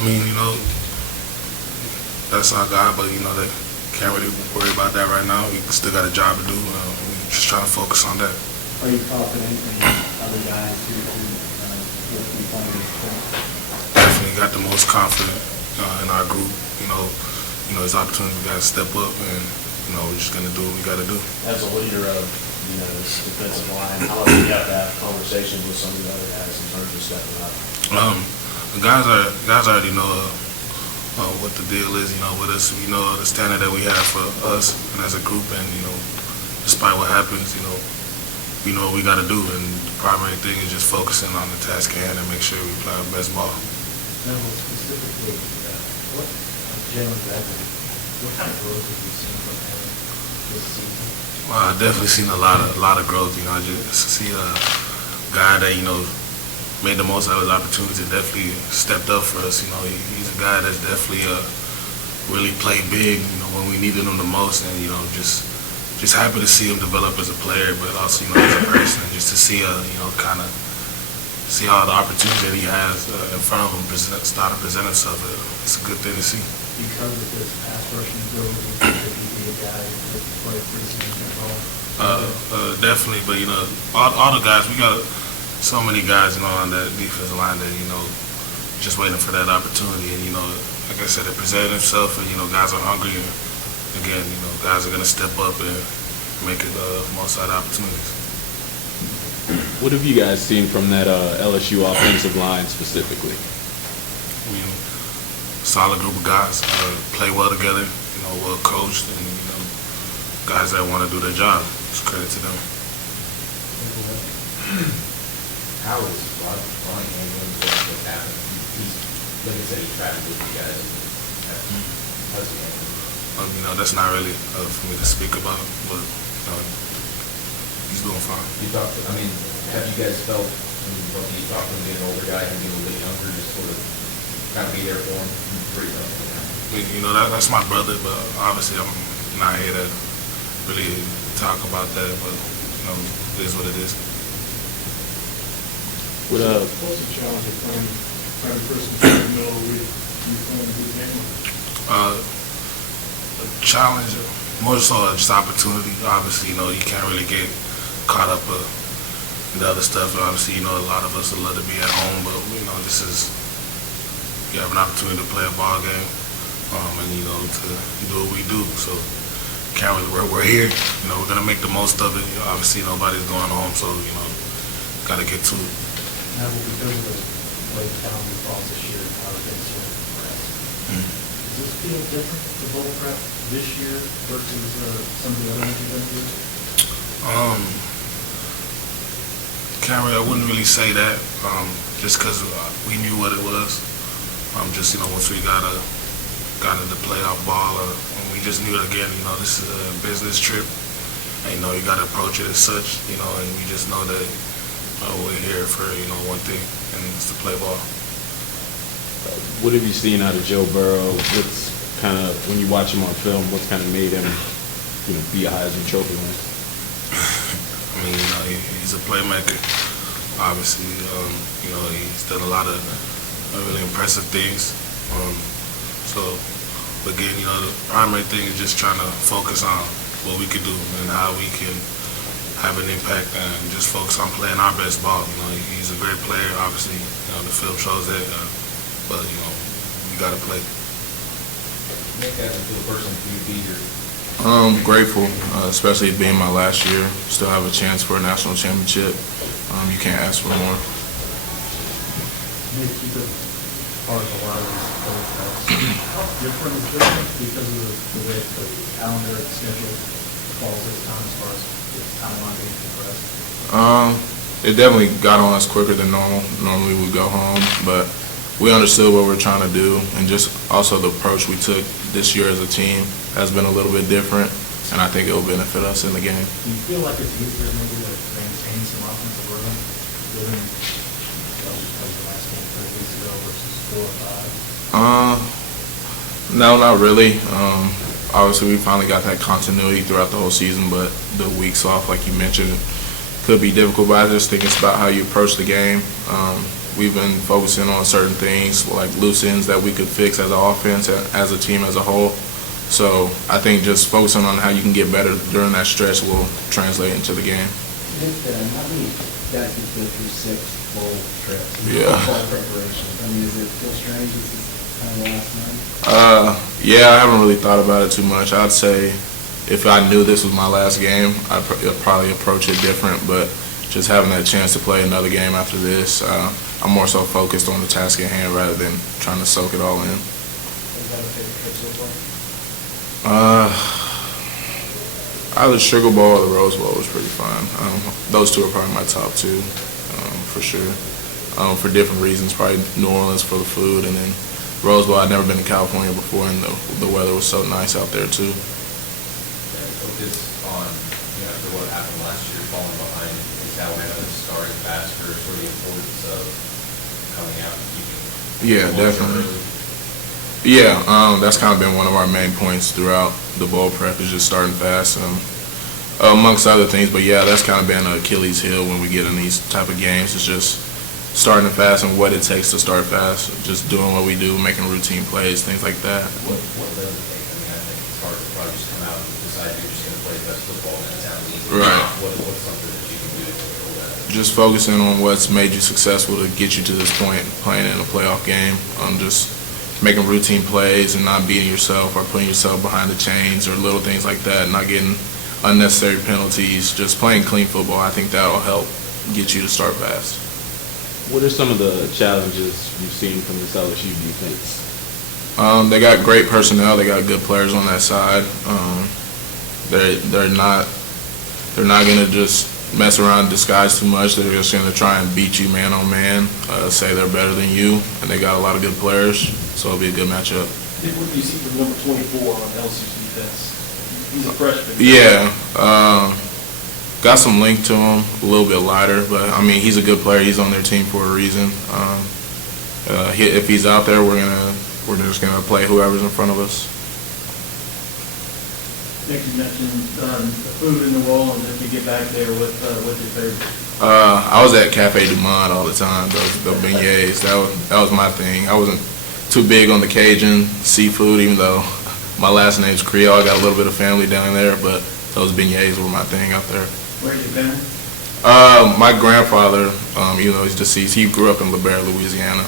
I mean, that's our guy, but they can't really worry about that right now. We still got a job to do. We're just trying to focus on that. Are you confident in other guys who will be playing this game? Definitely got the most confident in our group. There's opportunity. We got to step up, and we're just gonna do what we got to do. As a leader of this defensive line, how much do you have to have conversations with some of the other guys in terms of stepping up? The guys already know what the deal is. With us, the standard that we have for us and as a group, and despite what happens, we know what we got to do, and the primary thing is just focusing on the task at hand and make sure we play our best ball. Neville, specifically, what kind of growth have you seen from him this season? Well, I've definitely seen a lot of growth. I just see a guy that made the most out of his opportunities and definitely stepped up for us. He's a guy that's definitely really played big. When we needed him the most, and just happy to see him develop as a player, but also as a person, just to see kind of see all the opportunity that he has in front of him start to present himself. It's a good thing to see. Because of his pass rushing ability, could he be a guy who could play preseason role? Definitely, but all the guys, we got so many guys on that defensive line that just waiting for that opportunity, and like I said, it presented himself, and guys are hungry. And again, guys are gonna step up and make it most out of opportunities. What have you guys seen from that LSU offensive line specifically? Solid group of guys, play well together, well coached, and guys that want to do their job. It's credit to them. How is Ron handling what's happened? Like I said, he traveled with you guys. How's he handling? That's not really for me to speak about, but he's doing fine. Have you guys felt, when you talk to him being an older guy and being a little bit younger, just sort of kind of be there for him? Pretty much. That's my brother, but obviously I'm not here to really talk about that, but it is what it is. What's the challenge of playing Christmas in the middle of the week? You playing a good game? Challenge, more so just opportunity. Obviously, you can't really get caught up in the other stuff. Obviously, a lot of us would love to be at home, but this is, you have an opportunity to play a ball game, and to do what we do. So can't really, we're here. We're gonna make the most of it. Obviously, nobody's going home, so gotta get to it. Neville, because of the way the calendar falls this year, how things are prep. Does this feel different, the bowl prep this year versus some of the other ones you've been through? I wouldn't really say that, just because we knew what it was. Once we got into playoff ball, and we just knew it again. This is a business trip, and you got to approach it as such. And we just know that we're here for one thing, and it's to play ball. What have you seen out of Joe Burrow? What's kind of, when you watch him on film, what's kind of made him, be a Heisman Trophy winner? He's a playmaker. Obviously, he's done a lot of really impressive things. Again, the primary thing is just trying to focus on what we can do and how we can have an impact, and just focus on playing our best ball. He's a great player. Obviously, the film shows that, but we got to play. Nick, as a field person, for you to be here. Grateful, especially being my last year. Still have a chance for a national championship. You can't ask for more. Nick, you've been part of a lot of these bowl preps. How different is this because of the way the calendar and schedule falls this time as far as the timeline being compressed? It definitely got on us quicker than normal. Normally we go home, but we understood what we're trying to do, and just also the approach we took this year as a team has been a little bit different, and I think it will benefit us in the game. Do you feel like it's easier maybe to maintain some offensive rhythm given the last game 3 weeks ago versus 4 or 5? No, not really. Obviously, we finally got that continuity throughout the whole season, but the weeks off, like you mentioned, could be difficult. But I just think it's about how you approach the game. We've been focusing on certain things, like loose ends that we could fix as an offense, as a team as a whole. So I think just focusing on how you can get better during that stretch will translate into the game. How many guys can go through 6 bowl trips? Yeah. Fall preparation. I mean, does it feel strange this is kind of the last night? Yeah, I haven't really thought about it too much. I'd say if I knew this was my last game, I'd probably approach it different, but just having that chance to play another game after this, I'm more so focused on the task at hand rather than trying to soak it all in. Is that a favorite trip so far? Either Sugar Bowl or the Rose Bowl was pretty fun. Those two are probably my top two, for sure. For different reasons, probably New Orleans for the food, and then Rose Bowl. I'd never been to California before, and the weather was so nice out there too. Focus on, after what happened last year, falling behind in Atlanta, starting faster, sort of the importance of coming out and keeping. Yeah, definitely. Yeah, that's kind of been one of our main points throughout the bowl prep is just starting fast, amongst other things. But yeah, that's kind of been an Achilles heel when we get in these type of games. It's just starting fast and what it takes to start fast. Just doing what we do, making routine plays, things like that. What does it take? I mean, I think it's hard to probably just come out and decide you're just going to play the best football and it sounds easy. Right. What's something that you can do to control that? Just focusing on what's made you successful to get you to this point, playing in a playoff game. Just making routine plays and not beating yourself or putting yourself behind the chains or little things like that, not getting unnecessary penalties, just playing clean football. I think that'll help get you to start fast. What are some of the challenges you've seen from this LSU defense? They got great personnel. They got good players on that side. They're not going to just mess around and disguise too much. They're just going to try and beat you man on man, say they're better than you, and they got a lot of good players, so it'll be a good matchup. What do you see from number 24 on LSU's defense? He's a freshman. Yeah, got some length to him, a little bit lighter, but I mean he's a good player. He's on their team for a reason. If he's out there, we're just gonna play whoever's in front of us. Nick, you mentioned food in New Orleans. If you get back there, what's your favorite? I was at Cafe Du Monde all the time. The beignets, that was my thing. I wasn't too big on the Cajun seafood, even though my last name's Creole. I got a little bit of family down there, but those beignets were my thing out there. Where's your family? My grandfather, even though he's deceased, he grew up in LeBaire, Louisiana.